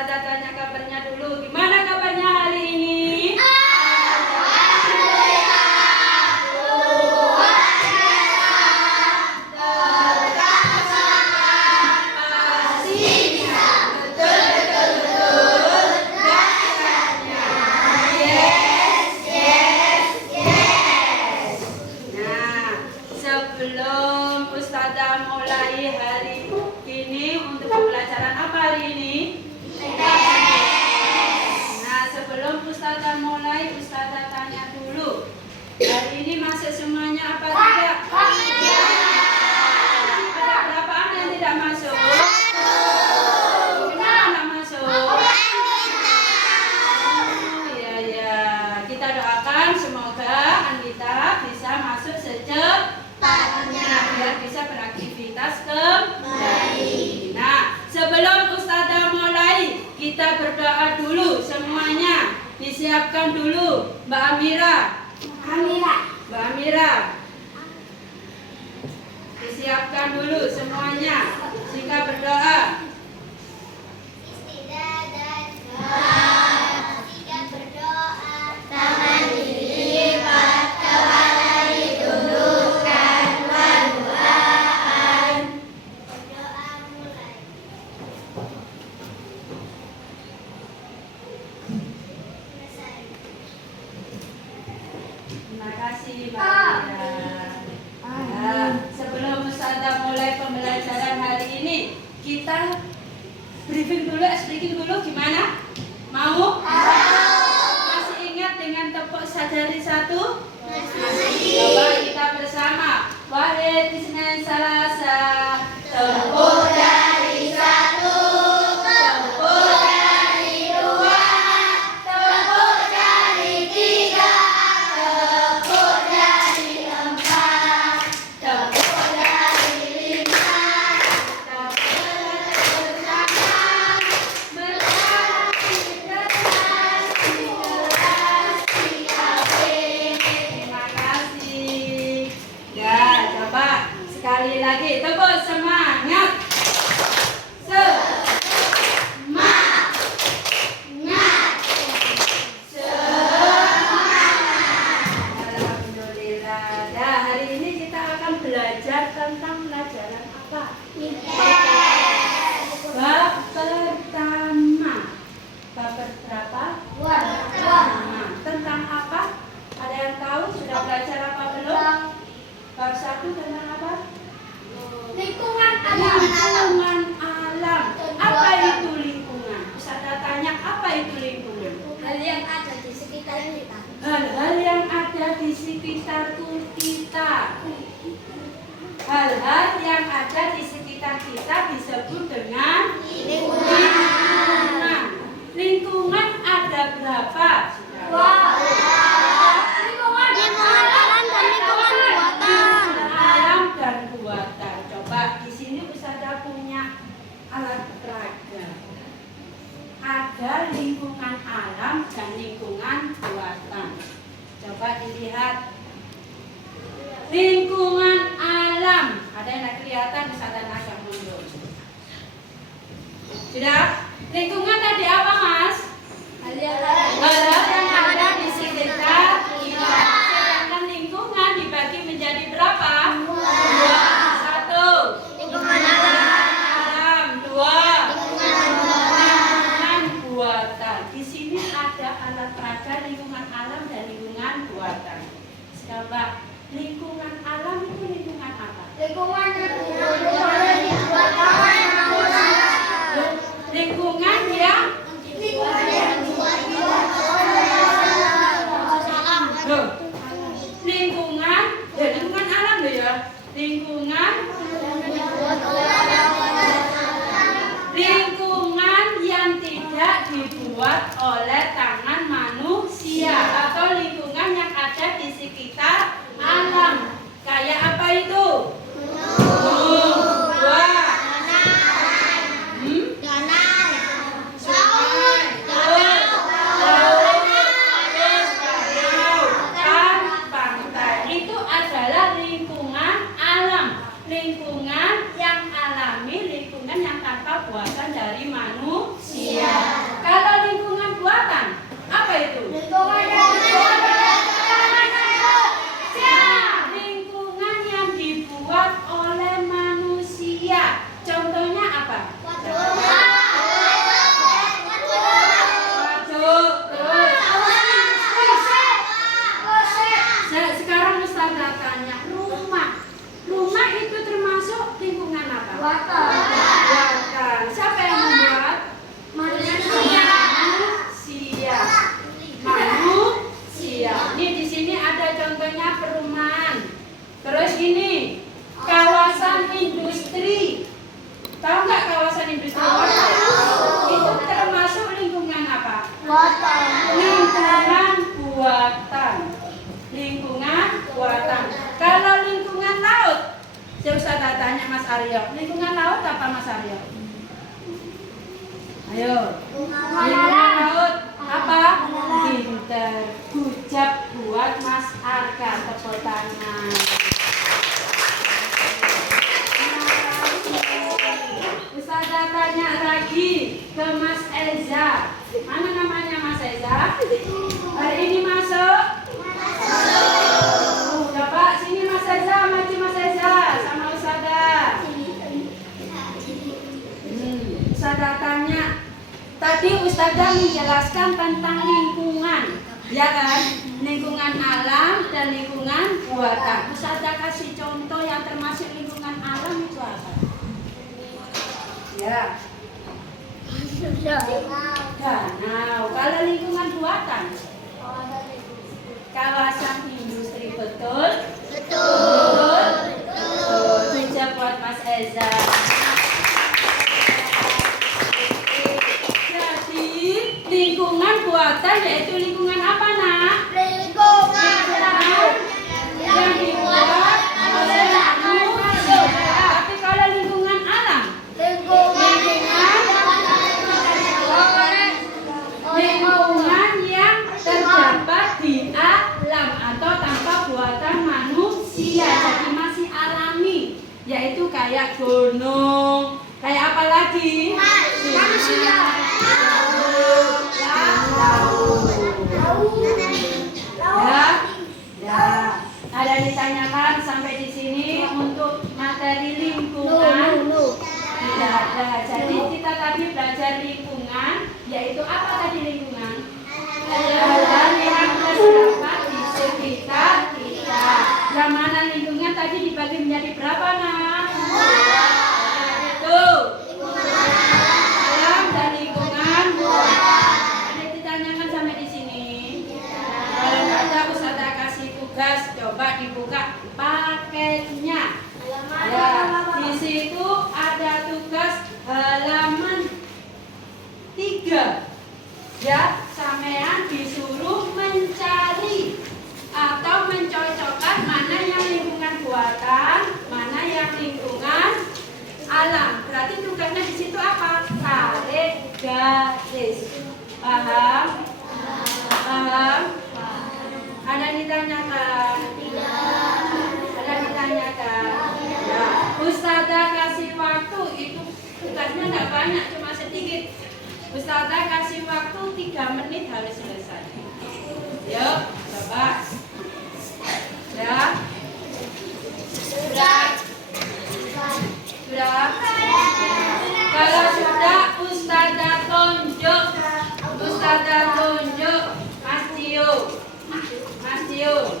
Ustazah tanya kabarnya dulu. Gimana kabarnya hari ini? Sebelum Ustazah mulai hari ini untuk pembelajaran apa hari ini? Nah, sebelum Ustazah mulai, Ustazah tanya dulu. Hari ini masuk semuanya apa tidak? Ada berapa anak yang tidak masuk? Kenapa tidak masuk? Iya, ya. Kita doakan semoga Anita bisa masuk secepatnya biar bisa beraktivitas kembali. Nah, sebelum Ustazah mulai, kita berdoa dulu semuanya. Disiapkan dulu Mbak Amira. Mbak Amira. Disiapkan dulu semuanya. Sehingga berdoa. Tangan dilipat, kepala ditundukkan, berdoaan. Berdoa mulai. Terima kasih Mbak Amira. Nah, sebelum Ustazah mulai pembelajaran hari ini, kita briefing dulu, speaking dulu gimana? Mau? Masih ingat dengan tepuk sadari satu? Coba kita bersama. Wahid Isnin Salasa. Tepuk dari satu, tepuk dari dua, tepuk dari tiga, tepuk dari empat, tepuk dari lima, tepuk bersama, berkali keras, terima kasih. Ya, coba sekali lagi tepuk semangat. Alhamdulillah. Nah, hari ini kita akan belajar tentang pelajaran apa? Bab pertama. Bab berapa? Pertama. Tentang apa? Ada yang tahu? Sudah belajar apa belum? Bab 1 tentang apa? Lingkungan Lingkungan alam. Apa itu lingkungan? Ustazah tanya, apa itu lingkungan? hal yang ada di sekitar kita. Hal-hal yang ada di sekitar kita. Hal-hal yang ada di sekitar kita disebut dengan lingkungan. Lingkungan ada berapa? Alam dan buatan. Coba di sini Ustazah punya alat peraga. Ada lingkungan alam dan lingkungan buatan. Coba dilihat. Lingkungan alam. Ada yang tidak kelihatan, Ustazah agak mundur. Sudah? Lingkungan tadi apa, Mas? Hal-hal yang ada di sekitar kita. Sedangkan lingkungan dibagi menjadi berapa? Dua. Satu. Lingkungan alam. Dua. Lingkungan buatan. Di sini ada alat peraga lingkungan alam dan lingkungan buatan. Coba, lingkungan alam itu lingkungan apa? Lingkungan yang Loh, lingkungan alam loh ya. Lingkungan yang tidak dibuat oleh tangan manusia atau lingkungan yang ada di sekitar alam. Kayak apa itu? Gunung, gua, pantai. Itu adalah lingkungan alam. Lingkungan yang alami, lingkungan yang tanpa buatan dari manusia. Mas Aryo? Lingkungan laut apa Mas Aryo? Ayo. Lingkungan laut apa? Pinter. Hujab buat Mas Arka. Tepuk tangan. Ustazah tanya lagi ke Mas Eza. Mana namanya Mas Eza? Hari ini masuk? Coba sini Mas Eza, maju Mas Eza sama Ustazah. Ustazah tanya. Tadi Ustazah menjelaskan tentang lingkungan, ya kan? Lingkungan alam dan lingkungan buatan. Ustazah kasih contoh yang termasuk lingkungan alam itu apa? Ya. Danau. Kalau lingkungan buatan, kawasan industri, betul? Betul. Hujab buat Mas Eza. Jadi lingkungan buatan yaitu lingkungan apa, Nak? Yang dibuat oleh manusia. Tapi kalau lingkungan alam, lingkungan yang terdapat di alam atau tanpa buatan manusia, jadi masih alami, yaitu kayak gunung, kayak apa lagi? Manusia. Ya, ada ditanyakan sampai di sini untuk materi lingkungan. Tidak ada. Jadi kita tadi belajar lingkungan, yaitu apa tadi lingkungan? Hal yang terdapat di sekitar kita. Yang mana lingkungan tadi dibagi menjadi berapa, Nak? Itu alam dan lingkungan. Ada ditanyakan sampai di sini. Kalau tidak ada, Ustazah kasih tugas, coba dibuka paketnya. Ya, di situ ada tugas halaman 3. Ya, sampean disuruh mencari atau mencocokkan mana yang lingkungan buatan, mana yang lingkungan alam. Berarti tugasnya di situ apa? Tarik garis. Paham? Paham? Ada ditanyakan? Ada ditanyakan? Ya, Ustazah kasih waktu, itu tugasnya tidak banyak, cuma sedikit. Ustazah kasih waktu 3 menit harus selesai. Yuk, coba. Ya. Sudah? Sudah? Kalau sudah, Ustazah tunjuk. Ustazah tunjuk. Mas Tio. Mas Tio.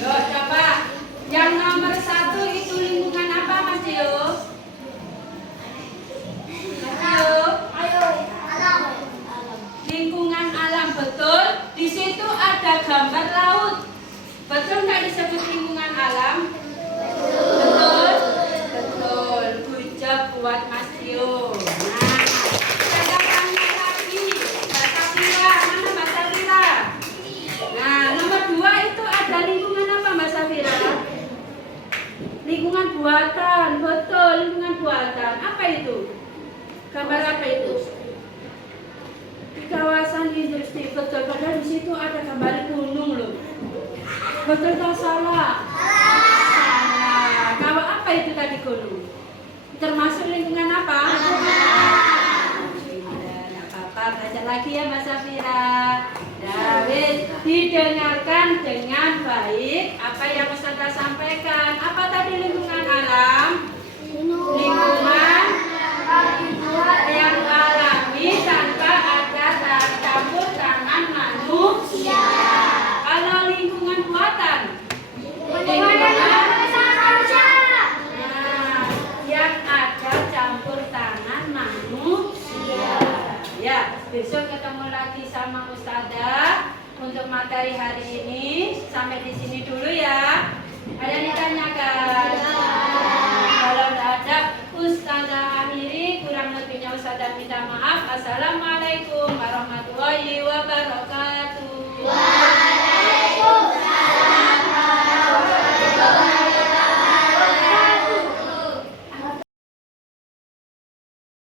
Yuk, coba. Yang nomor 1 itu lingkungan apa, Mas Tio? Mas Tio? Lingkungan alam, betul. Di situ ada gambar laut. Betul nggak disebut lingkungan alam? Betul. Betul. Hujab buat Mas Tio. Nah, saya tanya lagi. Mbak Safira, mana Mbak Safira? Nah, nomor 2 itu ada lingkungan apa, Mbak Safira? Lingkungan buatan. Betul, lingkungan buatan. Apa itu? Gambar apa itu? Di kawasan industri, betul. Padahal di situ ada gambar gunung loh. Betul atau salah? Salah. Kalau apa itu tadi gunung? Termasuk lingkungan apa? Tidak apa-apa. Belajar lagi ya Mbak Safira. David, didengarkan dengan baik apa yang Ustazah sampaikan. Apa tadi lingkungan alam? Lingkungan yang alami tanpa ada campur tangan manusia. Kalau lingkungan buatan, lingkungan yang ada campur tangan manusia. Ya, besok ketemu lagi sama Ustazah untuk materi hari ini. Sampai di sini dulu ya. Ada yang ditanyakan? Kalau tidak ada, Ustazah akhiri. Kurang lebihnya Ustazah minta maaf. Assalamualaikum.